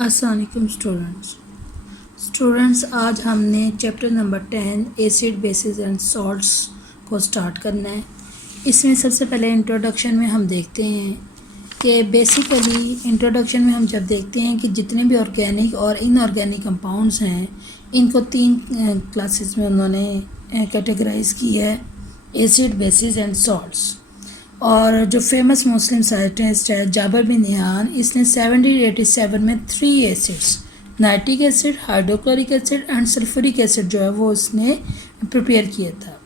अस्सलाम वालेकुम स्टूडेंट्स, आज हमने chapter number 10 acid basis and salts को स्टार्ट करना है। इसमें सबसे पहले इंट्रोडक्शन में हम देखते हैं कि बेसिकली इंट्रोडक्शन में हम जब देखते हैं कि जितने भी ऑर्गेनिक और इनऑर्गेनिक कंपाउंड्स हैं इनको 3 क्लासेस में उन्होंने कैटेगराइज की है, एसिड बेसिस एंड सॉल्ट्स। और जो फेमस मुस्लिम साइंटिस्ट है जाबिर बिन निहान, इसने 1787 में 3 acids nitric acid, hydrochloric acid and sulphuric acid जो है वो इसने प्रिपेयर किया था।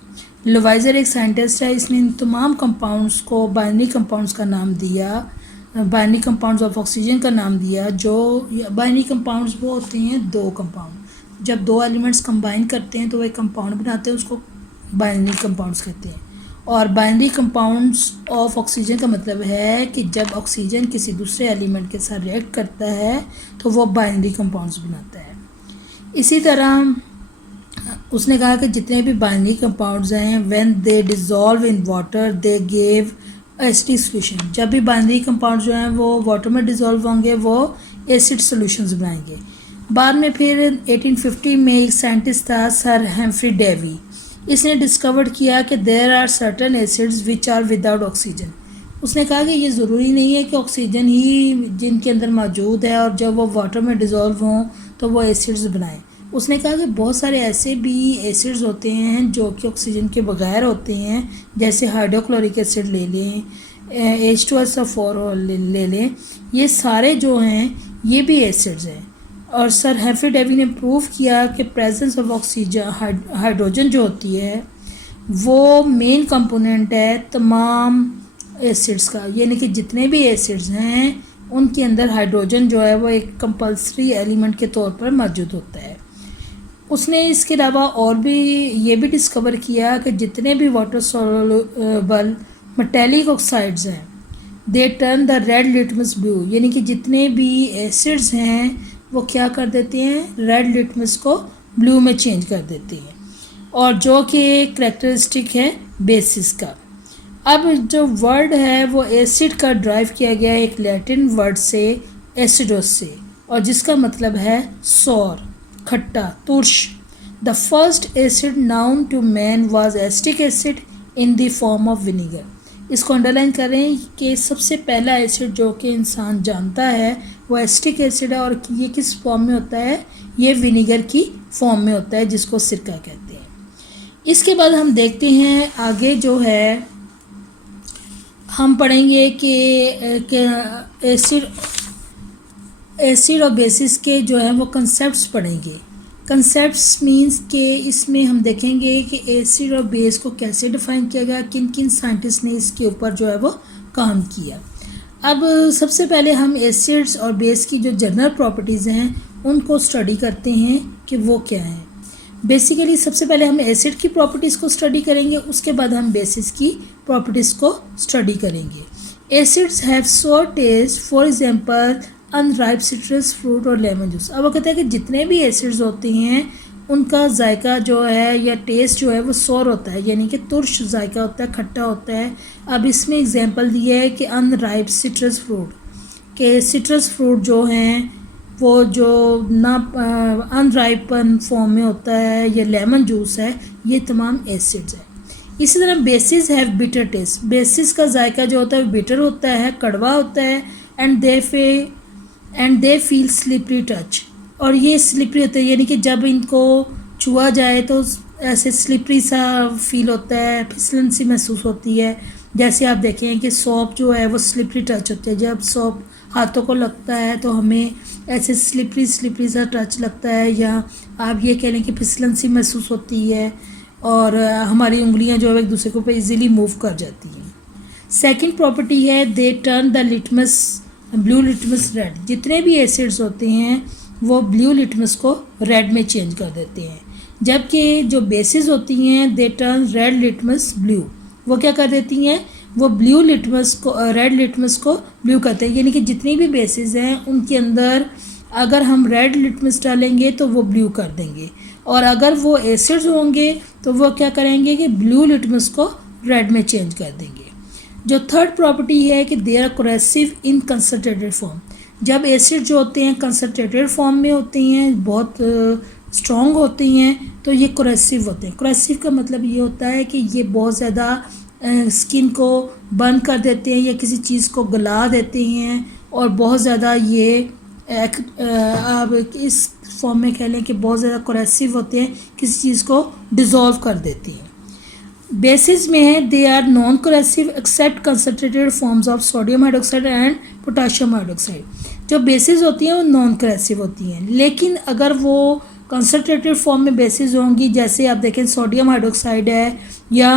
लोवाइजर एक साइंटिस्ट है, इसने इन तमाम कंपाउंड्स को बाइनरी कंपाउंड्स का नाम दिया, बाइनरी कंपाउंड्स ऑफ ऑक्सीजन का नाम दिया। जो बाइनरी कंपाउंड्स वो होते हैं 2 कंपाउंड, जब 2 एलिमेंट्स कंबाइन करते हैं तो वो एक कंपाउंड बनाते हैं, उसको बाइनरी कंपाउंड्स कहते हैं। और बाइनरी कंपाउंड्स ऑफ ऑक्सीजन का मतलब है कि जब ऑक्सीजन किसी दूसरे एलिमेंट के साथ रिएक्ट करता है तो वो बाइनरी कंपाउंड्स बनाता है। इसी तरह उसने कहा कि जितने भी बाइनरी कंपाउंड्स हैं when they dissolve in water they give acidic solution. जब भी बाइनरी कंपाउंड्स जो हैं वो वाटर में डिज़ोल्व होंगे वो एसिड सॉल्यूशंस बनाएंगे। बाद में फिर 1850 में एक साइंटिस्ट था सर हेम्फ्री डेवी, इसने डिस्कवर किया कि there are certain acids which are without oxygen. उसने कहा कि ये ज़रूरी नहीं है कि ऑक्सीजन ही जिनके अंदर मौजूद है और जब वो वाटर में डिज़ोल्व हों तो वो एसिड्स बनाएं। उसने कहा कि बहुत सारे ऐसे भी एसिड्स होते हैं जो कि ऑक्सीजन के बगैर होते हैं, जैसे हाइड्रोक्लोरिक एसिड ले लें, H2SO4 ले लें, ये सारे जो हैं ये भी एसिड्स हैं। और सर हेम्फ्री डेवी ने प्रूव किया कि प्रेजेंस ऑफ ऑक्सीजन हाइड्रोजन जो होती है वो मेन कंपोनेंट है तमाम एसिड्स का, यानी कि जितने भी एसिड्स हैं उनके अंदर हाइड्रोजन जो है वो एक कंपल्सरी एलिमेंट के तौर पर मौजूद होता है। उसने इसके अलावा और भी ये भी डिस्कवर किया कि जितने भी वाटर सॉल्युबल मेटालिक ऑक्साइड्स हैं they turn the red litmus blue, यानी कि जितने भी एसिड्स हैं वो क्या कर देते हैं, रेड लिटमस को ब्लू में चेंज कर देते हैं, और जो कि करैक्टरिस्टिक है बेसिस का। अब जो वर्ड है वो एसिड का ड्राइव किया गया है एक लैटिन वर्ड से एसिडोस से, और जिसका मतलब है सौर, खट्टा, तुर्श। The first acid known to man was acetic acid in the form of vinegar. इसको अंडरलाइन करें कि सबसे पहला एसिड जो कि इंसान जानता है वो एसिटिक एसिड है, और ये किस फॉर्म में होता है, ये विनीगर की फॉर्म में होता है जिसको सिरका कहते हैं। इसके बाद हम देखते हैं आगे जो है हम पढ़ेंगे कि एसिड और बेसिस के जो है वो कंसेप्ट्स पढ़ेंगे। कंसेप्ट्स मींस के इसमें हम देखेंगे कि एसिड और बेस को कैसे डिफ़ाइन किया गया, किन किन साइंटिस्ट ने इसके ऊपर जो है वो काम किया। अब सबसे पहले हम एसिड्स और बेस की जो जनरल प्रॉपर्टीज़ हैं उनको स्टडी करते हैं कि वो क्या है। बेसिकली सबसे पहले हम एसिड की प्रॉपर्टीज़ को स्टडी करेंगे, उसके बाद हम बेसिस की प्रॉपर्टीज़ को स्टडी करेंगे। एसिड्स हैव सोर test, for example unripe citrus fruit और लेमन जूस। अब वो कहते हैं कि जितने भी एसिड्स होते हैं उनका जायका जो है या टेस्ट जो है वो सोर होता है, यानी कि तुर्श जायका होता है, खट्टा होता है। अब इसमें एग्जांपल दिया है कि अनराइप सिट्रस फ्रूट, के सिट्रस फ्रूट जो हैं वो जो ना अनराइपन फॉर्म में होता है, या लेमन जूस है, ये तमाम एसिड्स हैं। इसी तरह basis have bitter taste. Basis का जायका जो होता है बिटर होता है, कड़वा होता है, and they feel slippery touch, और ये स्लिपरी होते हैं, यानी कि जब इनको छुआ जाए तो ऐसे स्लिपरी सा फील होता है, फिसलन सी महसूस होती है। जैसे आप देखें कि सॉप जो है वो स्लिपरी टच होती है, जब सॉप हाथों को लगता है तो हमें ऐसे स्लिपरी सा टच लगता है, या आप ये कह लें कि फिसलन सी महसूस होती है, और हमारी उंगलियां जो है एक दूसरे के ऊपर इजीली मूव कर जाती हैं। सेकंड प्रॉपर्टी है they turn the litmus blue litmus red. जितने भी एसिड्स होते हैं वो ब्लू लिटमस को रेड में चेंज कर देते हैं, जबकि जो बेसिस होती हैं they turn red litmus blue, वो क्या कर देती हैं, वो ब्लू लिटमस को रेड लिटमस को ब्लू करते हैं। यानी कि जितनी भी बेसिस हैं उनके अंदर अगर हम रेड लिटमस डालेंगे तो वो ब्लू कर देंगे, और अगर वो एसिड्स होंगे तो वो क्या करेंगे कि ब्लू लिटमस को रेड में चेंज कर देंगे। जो थर्ड प्रॉपर्टी है कि they are corrosive in concentrated form. जब एसिड जो होते हैं कंसनट्रेटेड फॉर्म में होते हैं, बहुत स्ट्रॉन्ग होते हैं, तो ये कोरेसिव होते हैं। कोरेसिव का मतलब ये होता है कि ये बहुत ज़्यादा स्किन को बंद कर देते हैं या किसी चीज़ को गला देते हैं, और बहुत ज़्यादा ये आप इस फॉर्म में कह लें कि बहुत ज़्यादा कोरेसिव होते हैं, किसी चीज़ को डिज़ोल्व कर देते हैं। बेसिस में है they are non corrosive except concentrated forms of sodium hydroxide and potassium hydroxide. जो बेसिस होती हैं वो नॉन कोरेसिव होती हैं, लेकिन अगर वो कंसनट्रेटेड फॉर्म में बेसिस होंगी, जैसे आप देखें सोडियम हाइड्रोक्साइड है या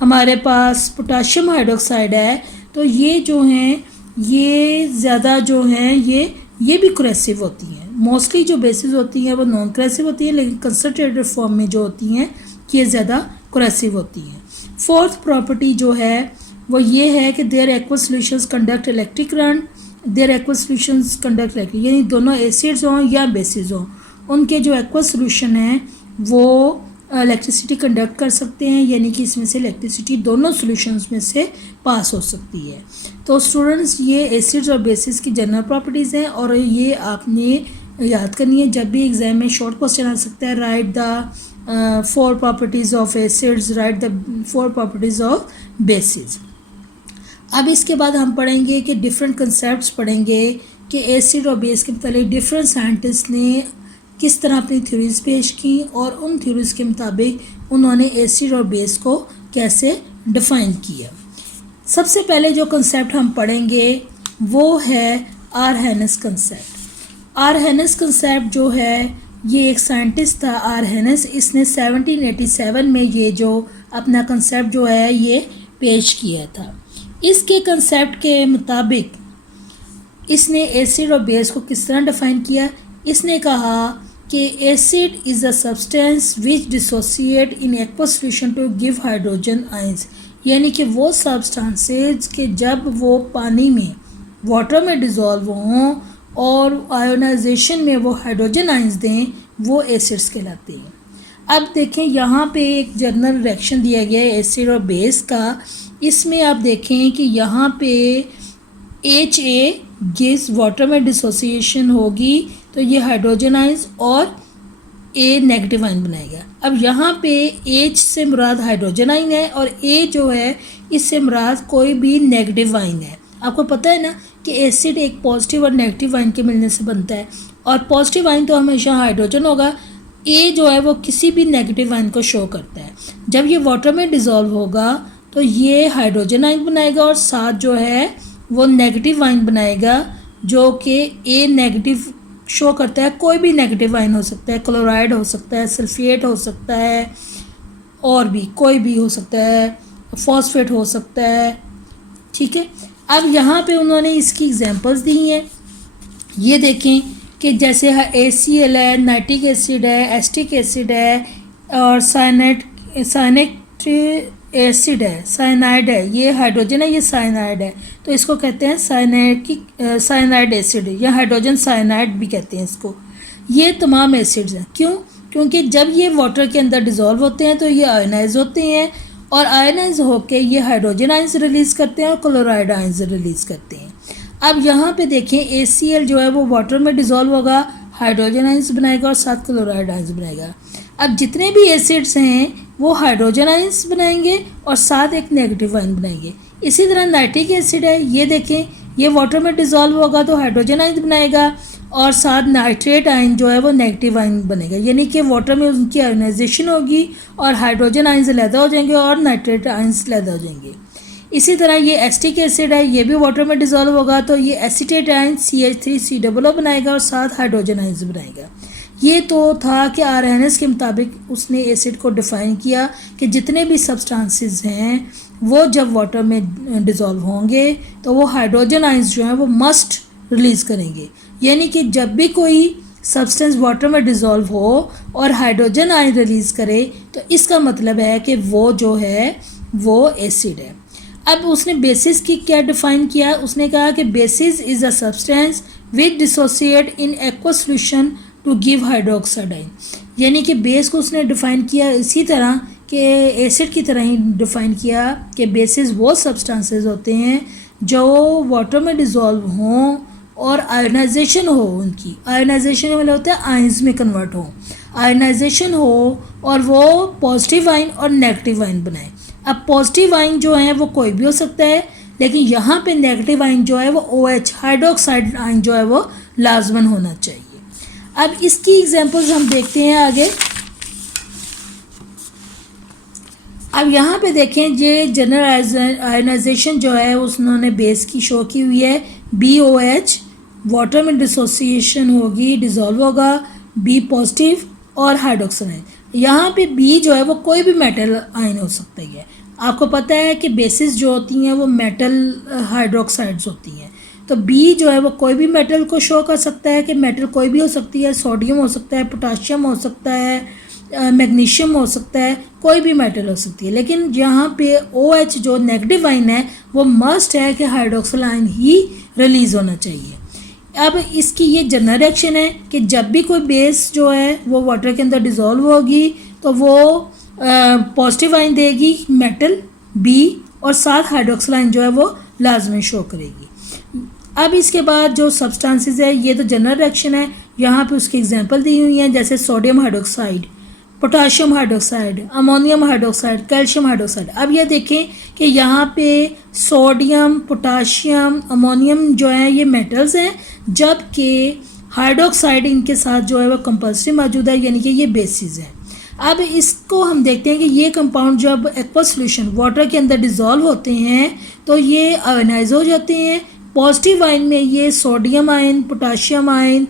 हमारे पास पोटाशियम हाइड्रोक्साइड है, तो ये जो हैं ये ज़्यादा जो हैं ये भी कोरेसिव होती हैं। मोस्टली जो बेसिस होती हैं वो नॉन कोरेसिव होती हैं, लेकिन कंसनट्रेटेड फॉर्म में जो होती हैं ये ज़्यादा कोरेसिव होती हैं। फोर्थ प्रॉपर्टी जो है वो ये है कि their aqueous solutions conduct electric current, their aqueous solutions conduct electric, यानी दोनों एसिड्स हों या बेसिस हों, उनके जो एक्वस सॉल्यूशन हैं वो इलेक्ट्रिसिटी कंडक्ट कर सकते हैं, यानी कि इसमें से इलेक्ट्रिसिटी दोनों सॉल्यूशंस में से पास हो सकती है। तो स्टूडेंट्स ये एसिड्स और बेसिस की जनरल प्रॉपर्टीज़ हैं, और ये आपने याद करनी है। जब भी एग्जाम में शॉर्ट क्वेश्चन आ सकता है, right the 4 properties of acids, right the 4 properties of basis. अब इसके बाद हम पढ़ेंगे कि डिफरेंट कंसेप्ट्स पढ़ेंगे कि एसिड और बेस के मतलब डिफरेंट साइंटिस्ट ने किस तरह अपनी थ्योरीज पेश की, और उन थ्योरीज के मुताबिक उन्होंने एसिड और बेस को कैसे डिफ़ाइन किया। सबसे पहले जो कंसेप्ट हम पढ़ेंगे वो है आरहेनस कंसेप्ट। आरहेनस कंसेप्ट जो है ये एक साइंटिस्ट था आरहेनस, इसने 1787 में ये जो अपना कंसेप्ट जो है ये पेश किया था। इसके कंसेप्ट के मुताबिक इसने एसिड और बेस को किस तरह डिफ़ाइन किया। इसने कहा कि acid is a substance which dissociate in aqueous solution to give hydrogen ions, यानी कि वो सब्सटेंसेज के जब वो पानी में वाटर में डिज़ोल्व हों और आयोनाइजेशन में वो हाइड्रोजन आयंस दें, वो एसिड्स कहलाते हैं। अब देखें यहाँ पे एक जनरल रिएक्शन दिया गया है एसिड और बेस का। इसमें आप देखें कि यहाँ पे HA गिव्स वाटर में डिसोसिएशन होगी तो ये हाइड्रोजन आयंस और A नेगेटिव आयन बनाएगा। अब यहाँ पे H से मुराद हाइड्रोजन आयन है और A जो है इससे मुराद कोई भी नेगेटिव आयन है। आपको पता है ना कि एसिड एक पॉजिटिव और नेगेटिव आयन के मिलने से बनता है, और पॉजिटिव आयन तो हमेशा हाइड्रोजन होगा, A जो है वो किसी भी नेगेटिव आयन को शो करता है। जब ये वाटर में डिज़ोल्व होगा तो ये हाइड्रोजन आयन बनाएगा और साथ जो है वो नेगेटिव आयन बनाएगा, जो कि A नेगेटिव शो करता है। कोई भी नेगेटिव आयन हो सकता है, क्लोराइड हो सकता है, सल्फेट हो सकता है, और भी कोई भी हो सकता है, फॉस्फेट हो सकता है, ठीक है। अब यहाँ पे उन्होंने इसकी एग्जांपल्स दी हैं। ये देखें कि जैसे ACl है, नाइट्रिक एसिड है, एसिटिक एसिड है, और साइनिक एसिड है, साइनाइड है, ये हाइड्रोजन है, ये साइनाइड है, तो इसको कहते हैं साइनाइड एसिड या हाइड्रोजन साइनाइड भी कहते हैं इसको। ये तमाम एसिड्स हैं। क्यों? क्योंकि जब ये वाटर के अंदर डिज़ोल्व होते हैं तो ये आयनाइज होते हैं, और आयनाइज होकर ये हाइड्रोजन आयंस रिलीज़ करते हैं और क्लोराइड आयंस रिलीज़ करते हैं। अब यहाँ पे देखें ACl जो है वो वाटर में डिज़ोल्व होगा, हाइड्रोजन आयंस बनाएगा और साथ क्लोराइड आयंस बनाएगा। अब जितने भी एसिड्स हैं वो हाइड्रोजन आयंस बनाएंगे और साथ एक नेगेटिव आयन बनाएंगे। इसी तरह नाइट्रिक एसिड है, ये देखें ये वाटर में डिज़ोल्व होगा तो हाइड्रोजन आयन बनाएगा और साथ नाइट्रेट आयन जो है वो नेगेटिव आयन बनेगा, यानी कि वाटर में उनकी आयोनाइजेशन होगी और हाइड्रोजन आयंस अलहदा हो जाएंगे और नाइट्रेट आयंस अलहदा हो जाएंगे। इसी तरह ये एसिटिक एसिड है, ये भी वाटर में डिज़ोल्व होगा तो ये एसीटेट आयन CH3COO बनाएगा और साथ हाइड्रोजन आयंस बनाएगा। ये तो था कि आरहेनस के मुताबिक उसने एसिड को डिफ़ाइन किया कि जितने भी सब्सटेंसेस हैं वो जब वाटर में डिज़ोल्व होंगे तो वो हाइड्रोजन आयंस जो हैं वो मस्ट रिलीज़ करेंगे, यानी कि जब भी कोई सब्सटेंस वाटर में डिज़ोल्व हो और हाइड्रोजन आयन रिलीज़ करे तो इसका मतलब है कि वो जो है वो एसिड है। अब उसने बेसिस की क्या डिफ़ाइन किया, उसने कहा कि basis is a substance which dissociate in aqueous solution to give hydroxide ion, यानी कि बेस को उसने डिफ़ाइन किया इसी तरह कि एसिड की तरह ही डिफ़ाइन किया कि बेसिस वो सब्सटेंसेस होते हैं जो वाटर में डिज़ोल्व हों और आयोनाइजेशन हो, उनकी आयोनाइजेशन का मतलब होता है आयंस में कन्वर्ट हो, आयोनाइजेशन हो और वो पॉजिटिव आयन और नेगेटिव आयन बनाए। अब पॉजिटिव आयन जो है वो कोई भी हो सकता है, लेकिन यहाँ पे नेगेटिव आयन जो है वो OH हाइड्रोक्साइड आयन जो है वो लाजमन होना चाहिए। अब इसकी एग्जांपल्स हम देखते हैं आगे। अब यहाँ पे देखें, ये जनरल आयोनाइजेशन जो है उन्होंने बेस की शो की हुई है। BOH वाटर में डिसोसिएशन होगी, डिज़ोल्व होगा, B पॉजिटिव और हाइड्रोक्साइड। यहाँ पे B जो है वो कोई भी मेटल आयन हो सकता है। आपको पता है कि बेसिस जो होती हैं वो मेटल हाइड्रोक्साइड्स होती हैं, तो B जो है वो कोई भी मेटल को शो कर सकता है कि मेटल कोई भी हो सकती है, सोडियम हो सकता है, पोटाशियम हो सकता है, मैग्नीशियम हो सकता है, कोई भी मेटल हो सकती है। लेकिन यहाँ पे OH जो नेगेटिव आयन है वो मस्ट है कि हाइड्रोक्सिल आयन ही रिलीज़ होना चाहिए। अब इसकी ये जनरल रिएक्शन है कि जब भी कोई बेस जो है वो वाटर के अंदर डिज़ोल्व होगी तो वो पॉजिटिव आयन देगी मेटल B और साथ हाइड्रोक्सिल आयन जो है वो लाजमी शो करेगी। अब इसके बाद जो सब्सटेंसेस है, ये तो जनरल रिएक्शन है, यहाँ पे उसकी एग्जांपल दी हुई हैं, जैसे sodium hydroxide, potassium hydroxide, ammonium hydroxide, calcium hydroxide. अब ये देखें कि यहाँ पे सोडियम, पोटाशियम, अमोनियम जो है ये मेटल्स हैं, जबकि हाइड्रोक्साइड इनके साथ जो है वो कंपल्सरी मौजूद है, यानी कि ये बेसिस हैं। अब इसको हम देखते हैं कि ये कंपाउंड जब एक्वा सॉल्यूशन वाटर के अंदर डिज़ोल्व होते हैं तो ये आयोनाइज हो जाते हैं। पॉजिटिव आयन में ये sodium ion, potassium ion,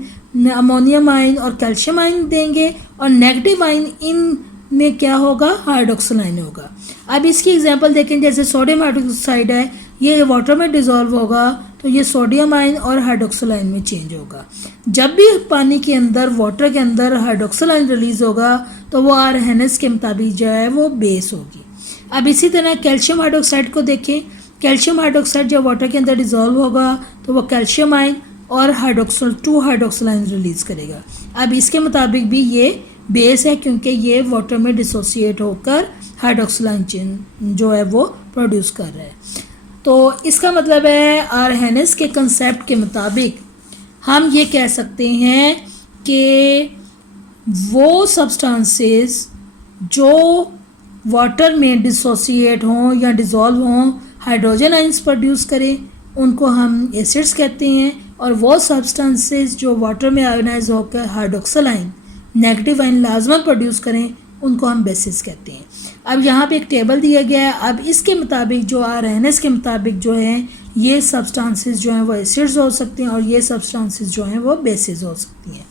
ammonium ion और कैल्शियम आयन देंगे, और नेगेटिव आयन इन में क्या होगा, हाइड्रोक्सिल आयन होगा। अब इसकी एग्जांपल देखें, जैसे सोडियम हाइड्रोक्साइड है, ये वाटर में डिज़ोल्व होगा तो ये सोडियम आयन और हाइड्रोक्सिल आयन में चेंज होगा। जब भी पानी के अंदर, वाटर के अंदर हाइड्रोक्सिल आयन रिलीज़ होगा तो वो आरएनएस के मुताबिक जो है वो बेस होगी। अब इसी तरह कैल्शियम हाइड्रोक्साइड को देखें, कैल्शियम हाइड्रोक्साइड जब वाटर के अंदर डिज़ोल्व होगा तो वो कैल्शियम आयन और टू हाइड्रोक्सिल आयन रिलीज़ करेगा। अब इसके मुताबिक भी ये बेस है, क्योंकि ये वाटर में डिसोसिएट होकर हाइड्रोक्सिल आयन जो है वो प्रोड्यूस कर रहा है। तो इसका मतलब है आरएनएस के कंसेप्ट के मुताबिक हम ये कह सकते हैं कि वो सब्सटेंसेस जो वाटर में डिसोसिएट हों या डिज़ोल्व हों, हाइड्रोजन आयंस प्रोड्यूस करें, उनको हम एसिड्स कहते हैं, और वो सब्सटेंसेस जो वाटर में आयोनाइज होकर हाइड्रोक्सिल आयन, नेगेटिव आयन लाजमन प्रोड्यूस करें, उनको हम बेसिस कहते हैं। अब यहाँ पे एक टेबल दिया गया है। अब इसके मुताबिक जो आरएनएस के मुताबिक जो है ये सब्सटेंसेस जो हैं वो एसिड्स हो सकते हैं और ये सब्सटेंसेस जो हैं वो बेसिस हो सकती हैं।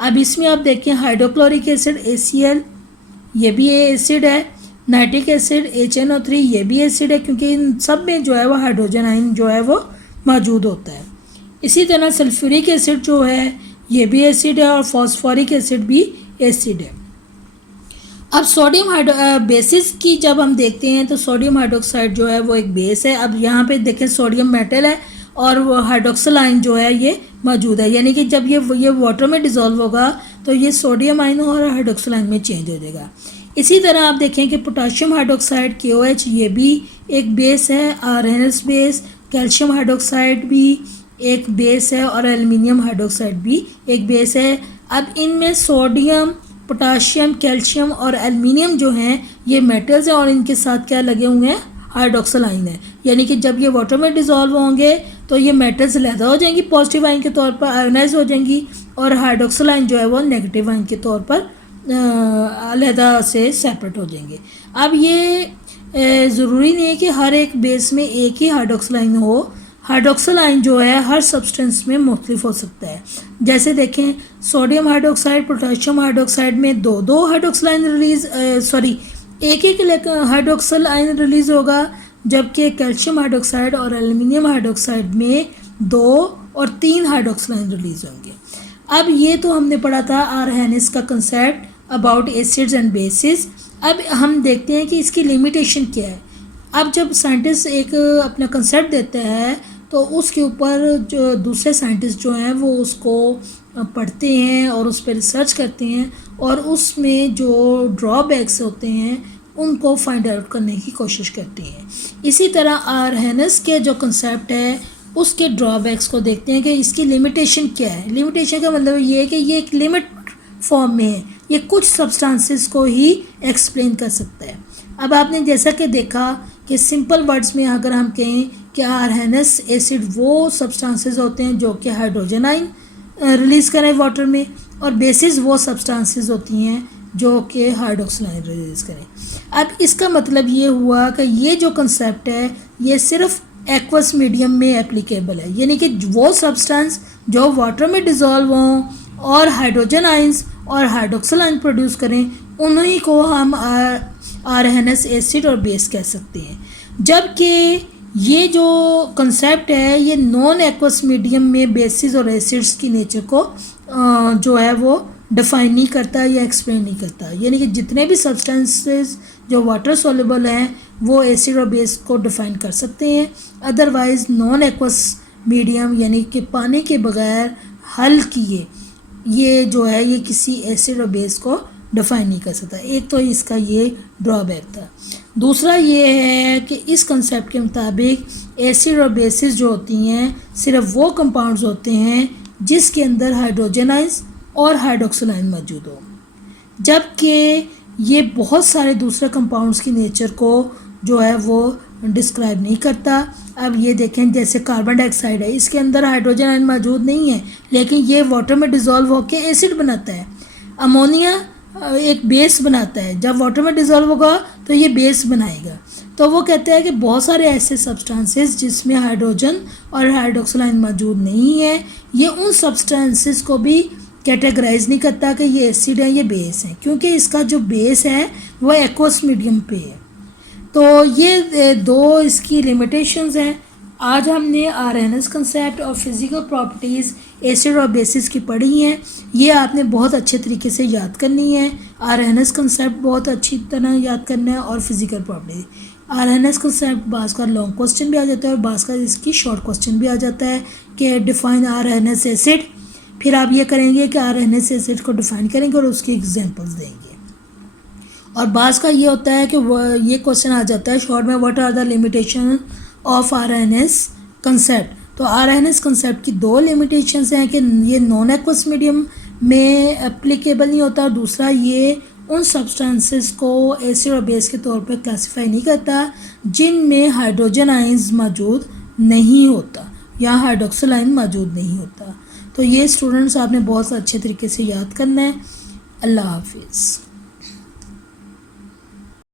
अब इसमें आप देखें, हाइड्रोक्लोरिक एसिड HCl ये भी एसिड है, नाइट्रिक एसिड HNO3 ये भी एसिड है, क्योंकि इन सब में जो है वो हाइड्रोजन आयन जो है वो मौजूद होता है। इसी तरह सल्फ्यूरिक एसिड जो है ये भी एसिड है और फॉस्फोरिक एसिड भी एसिड है। अब सोडियम बेसिस की जब हम देखते हैं तो सोडियम हाइड्रोक्साइड जो है वो एक बेस है। अब यहाँ पे देखें, सोडियम मेटल है और हाइड्रोक्सिल आयन जो है ये मौजूद है, यानी कि जब ये वाटर में डिज़ोल्व होगा तो ये सोडियम आयन और हाइड्रोक्सिल आयन में चेंज हो जाएगा। इसी तरह आप देखें कि पोटाशियम हाइड्रोक्साइड KOH ये भी एक बेस है, आरएनएस बेस, कैल्शियम हाइड्रोक्साइड भी एक बेस है और एल्युमिनियम हाइड्रोक्साइड भी एक बेस है। अब इनमें सोडियम, पोटाशियम, कैल्शियम और एल्युमिनियम जो हैं ये मेटल्स हैं और इनके साथ क्या लगे हुए हैं, हाइड्रोक्सिल आयन है, यानी कि जब ये वाटर में डिज़ोल्व होंगे तो ये मेटल्स अलहदा हो जाएंगी, पॉजिटिव आयन के तौर पर आयोनाइज हो जाएंगी, और हाइड्रोक्सिल आयन जो है वो नेगेटिव आयन के तौर पर अलहदा से सेपरेट हो जाएंगे। अब ये ज़रूरी नहीं है कि हर एक बेस में एक ही हाइड्रोक्सिल आयन हो। हाइड्रोक्सिल आयन जो है हर सब्सटेंस में मुख्तलिफ हो सकता है। जैसे देखें, सोडियम हाइड्रोक्साइड, पोटाशियम हाइड्रोक्साइड में दो हाइड्रोक्सिल आयन एक हाइड्रोक्सिल आयन रिलीज़ होगा, जबकि कैल्शियम हाइड्रोक्साइड और एल्युमिनियम हाइड्रोक्साइड में 2 और 3 हाइड्रोक्सिल आयन रिलीज़ होंगे। अब ये तो हमने पढ़ा था आरएनएस का concept about acids and bases. अब हम देखते हैं कि इसकी लिमिटेशन क्या है। अब जब साइंटिस्ट एक अपना कंसेप्ट देता है तो उसके ऊपर जो दूसरे साइंटिस्ट जो हैं वो उसको पढ़ते हैं और उस पर रिसर्च करते हैं और उसमें जो ड्रॉबैक्स होते हैं उनको फाइंड आउट करने की कोशिश करते हैं। इसी तरह आरएनएस के जो कंसेप्ट है उसके ड्रॉबैक्स को देखते हैं कि इसकी लिमिटेशन क्या है। लिमिटेशन का मतलब ये है कि ये एक लिमिट फॉर्म में है, ये कुछ सब्सटेंसेस को ही एक्सप्लेन कर सकता है। अब आपने जैसा कि देखा कि सिंपल वर्ड्स में अगर हम कहें कि आरएनएस एसिड वो सब्सटेंसेस होते हैं जो कि हाइड्रोजन आयन रिलीज़ करें वाटर में, और बेसिस वो सब्सटेंसेस होती हैं जो कि हाइड्रोक्सिल आयन रिलीज़ करें। अब इसका मतलब ये हुआ कि ये जो कंसेप्ट है ये सिर्फ एक्वस मीडियम में एप्लीकेबल है, यानी कि वो सब्सटेंस जो वाटर में डिज़ोल्व हों और हाइड्रोजन आयंस और हाइड्रोक्सिल आयन प्रोड्यूस करें, उन्हीं को हम आरएनएस एसिड और बेस कह सकते हैं। जबकि ये जो कंसेप्ट है ये नॉन एक्वस मीडियम में बेसिस और एसिड्स की नेचर को जो है वो डिफाइन नहीं करता या एक्सप्लेन नहीं करता, यानी कि जितने भी सब्सटेंसेस जो वाटर सॉल्युबल हैं वो एसिड और बेस को डिफाइन कर सकते हैं। अदरवाइज़ नॉन एक्वस मीडियम यानी कि पानी के बगैर हल किए ये जो है ये किसी एसिड और बेस को डिफाइन नहीं कर सकता। एक तो इसका ये ड्रॉबैक था। दूसरा ये है कि इस कंसेप्ट के मुताबिक एसिड और बेसिस जो होती हैं सिर्फ वो कंपाउंड्स होते हैं जिसके अंदर हाइड्रोजन आयंस और हाइड्रोक्सिल आयन मौजूद हो, जबकि ये बहुत सारे दूसरे कंपाउंड्स की नेचर को जो है वो डिस्क्राइब नहीं करता। अब ये देखें जैसे कार्बन डाइऑक्साइड है, इसके अंदर हाइड्रोजन आयन मौजूद नहीं है लेकिन ये वाटर में डिज़ोल्व होकर एसिड बनाता है। अमोनिया एक बेस बनाता है, जब वाटर में डिज़ोल्व होगा तो ये बेस बनाएगा। तो वो कहते हैं कि बहुत सारे ऐसे सब्सटेंसेस जिसमें हाइड्रोजन और हाइड्रोक्सिल आयन मौजूद नहीं है, ये उन सब्सटेंसेस को भी कैटेगराइज नहीं करता कि ये एसिड है ये बेस है, क्योंकि इसका जो बेस है वो एक्वस मीडियम पे है। तो ये दो इसकी लिमिटेशंस हैं। आज हमने आरएनएस कंसेप्ट और फिज़िकल प्रॉपर्टीज़ एसिड और बेसिस की पढ़ी हैं। ये आपने बहुत अच्छे तरीके से याद करनी है। आरएनएस कंसेप्ट बहुत अच्छी तरह याद करना है और फिज़िकल प्रॉपर्टीज। आरएनएस कंसेप्ट बाज़ का लॉन्ग क्वेश्चन भी आ जाता है और बाज़ का इसकी शॉर्ट क्वेश्चन भी आ जाता है कि डिफ़ाइन आरएनएस एसिड। फिर आप ये करेंगे कि आरएनएस एसिड को डिफ़ाइन करेंगे और उसकी एग्जांपल्स देंगे। और बाज़ का ये होता है कि ये क्वेश्चन आ जाता है शॉर्ट में, what are the limitation of Arrhenius concept. तो आरएनएस कंसेप्ट की दो लिमिटेशंस हैं कि ये नॉन एक्वस मीडियम में एप्लीकेबल नहीं होता, और दूसरा ये उन सब्सटेंसेस को एसिड और बेस के तौर पर क्लासिफाई नहीं करता जिनमें हाइड्रोजन आयंस मौजूद नहीं होता या हाइड्रोक्सिल आयन मौजूद नहीं होता। तो ये स्टूडेंट्स आपने बहुत अच्छे तरीके से याद करना है। अल्लाह हाफिज़।